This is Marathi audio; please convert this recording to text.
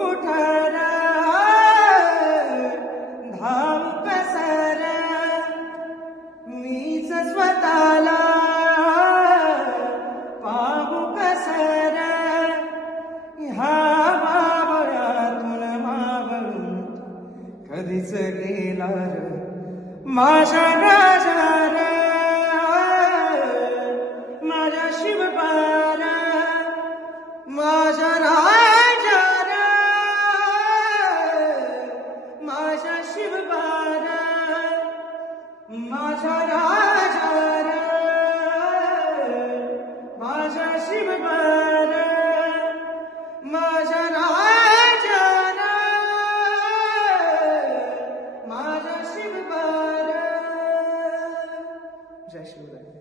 कुठार धाम कसर मीच स्वतःला पाहू कसर ह्या बाबळ्यातून मावळून कधीच गेला र माझ्या राजार माझ्या शिवबार माझ्या राजार माझ्या शिवबार माझ्या राजार माझ्या शिवबार माझ्या राजार माझ्या शिवबार. जय शिवराय.